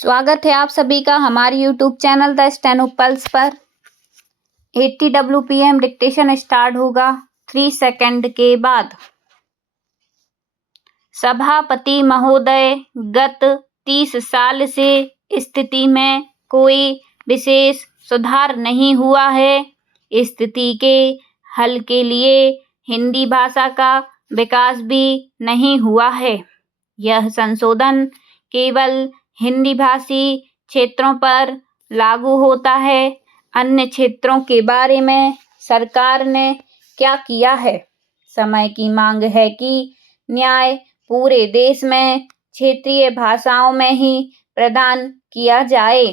स्वागत है आप सभी का हमारे YouTube channel the steno pulse पर। 80 WPM डिक्टेशन स्टार्ट होगा 3 सेकंड के बाद। सभापति महोदय, गत 30 साल से स्थिति में कोई विशेष सुधार नहीं हुआ है। स्थिति के हल के लिए हिंदी भाषा का विकास भी नहीं हुआ है। यह संशोधन केवल हिंदी भाषी क्षेत्रों पर लागू होता है। अन्य क्षेत्रों के बारे में सरकार ने क्या किया है? समय की मांग है कि न्याय पूरे देश में क्षेत्रीय भाषाओं में ही प्रदान किया जाए।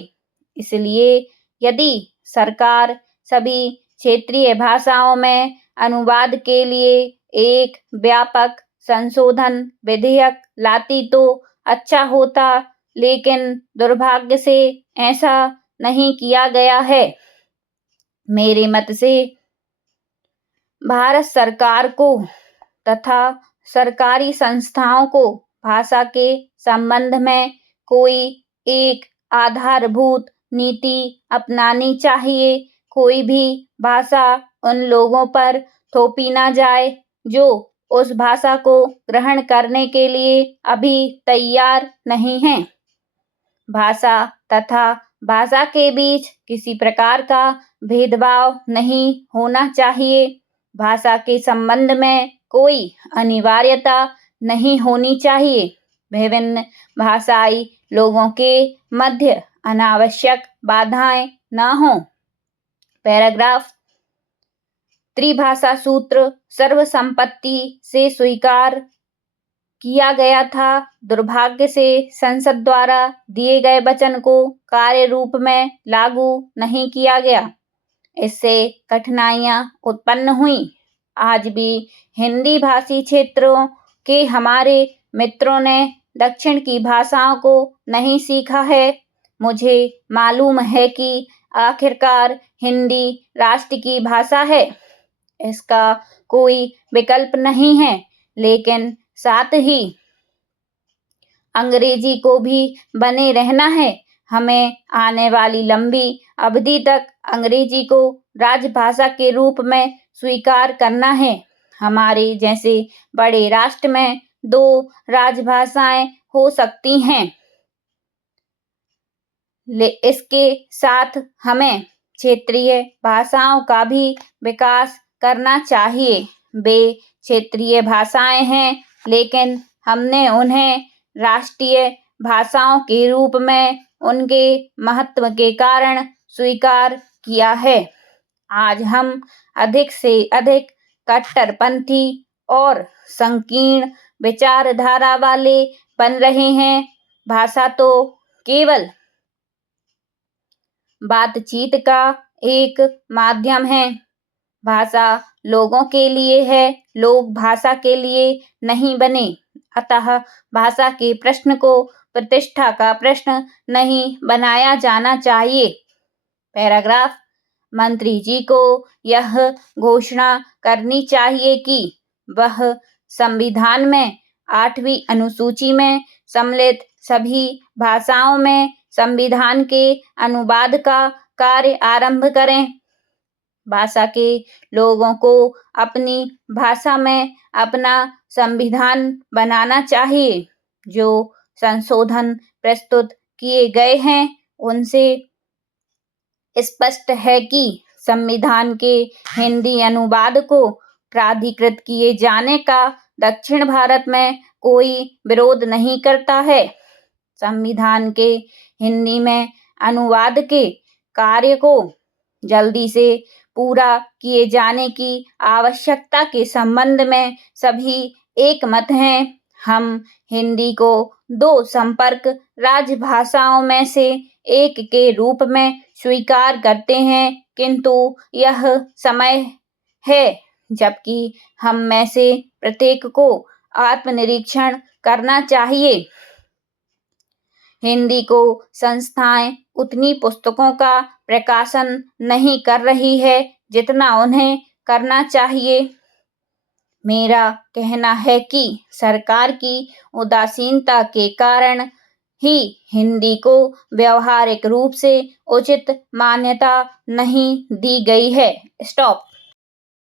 इसलिए यदि सरकार सभी क्षेत्रीय भाषाओं में अनुवाद के लिए एक व्यापक संशोधन विधेयक लाती तो अच्छा होता, लेकिन दुर्भाग्य से ऐसा नहीं किया गया है। मेरे मत से भारत सरकार को तथा सरकारी संस्थाओं को भाषा के संबंध में कोई एक आधारभूत नीति अपनानी चाहिए। कोई भी भाषा उन लोगों पर थोपी ना जाए जो उस भाषा को ग्रहण करने के लिए अभी तैयार नहीं हैं। भाषा तथा भाषा के बीच किसी प्रकार का भेदभाव नहीं होना चाहिए। भाषा के संबंध में कोई अनिवार्यता नहीं होनी चाहिए। विभिन्न भाषाई लोगों के मध्य अनावश्यक बाधाएं न हों। पैराग्राफ। त्रिभाषा सूत्र सर्वसम्मति से स्वीकार किया गया था। दुर्भाग्य से संसद द्वारा दिए गए वचन को कार्य रूप में लागू नहीं किया गया। इससे कठिनाइयां उत्पन्न हुई। आज भी हिंदी भाषी क्षेत्रों के हमारे मित्रों ने दक्षिण की भाषाओं को नहीं सीखा है। मुझे मालूम है कि आखिरकार हिंदी राष्ट्र की भाषा है, इसका कोई विकल्प नहीं है, लेकिन साथ ही अंग्रेजी को भी बने रहना है। हमें आने वाली लंबी अवधि तक अंग्रेजी को राजभाषा के रूप में स्वीकार करना है। हमारे जैसे बड़े राष्ट्र में 2 राजभाषाएं हो सकती हैं। इसके साथ हमें क्षेत्रीय भाषाओं का भी विकास करना चाहिए। वे क्षेत्रीय भाषाएं हैं, लेकिन हमने उन्हें राष्ट्रीय भाषाओं के रूप में उनके महत्व के कारण स्वीकार किया है। आज हम अधिक से अधिक कट्टरपंथी और संकीर्ण विचारधारा वाले बन रहे हैं। भाषा तो केवल बातचीत का एक माध्यम है। भाषा लोगों के लिए है, लोग भाषा के लिए नहीं बने। अतः भाषा के प्रश्न को प्रतिष्ठा का प्रश्न नहीं बनाया जाना चाहिए। पैराग्राफ। मंत्री जी को यह घोषणा करनी चाहिए कि वह संविधान में 8वीं अनुसूची में सम्मिलित सभी भाषाओं में संविधान के अनुवाद का कार्य आरंभ करें। भाषा के लोगों को अपनी भाषा में अपना संविधान बनाना चाहिए। जो संशोधन प्रस्तुत किए गए हैं उनसे स्पष्ट है कि संविधान के हिंदी अनुवाद को प्राधिकृत किए जाने का दक्षिण भारत में कोई विरोध नहीं करता है। संविधान के हिंदी में अनुवाद के कार्य को जल्दी से पूरा किए जाने की आवश्यकता के संबंध में सभी एकमत हैं। हम हिंदी को 2 संपर्क राजभाषाओं में से एक के रूप में स्वीकार करते हैं, किंतु यह समय है जबकि हम में से प्रत्येक को आत्मनिरीक्षण करना चाहिए। हिंदी को संस्थाएं उतनी पुस्तकों का प्रकाशन नहीं कर रही है जितना उन्हें करना चाहिए। मेरा कहना है कि सरकार की उदासीनता के कारण ही हिंदी को व्यावहारिक रूप से उचित मान्यता नहीं दी गई है। स्टॉप।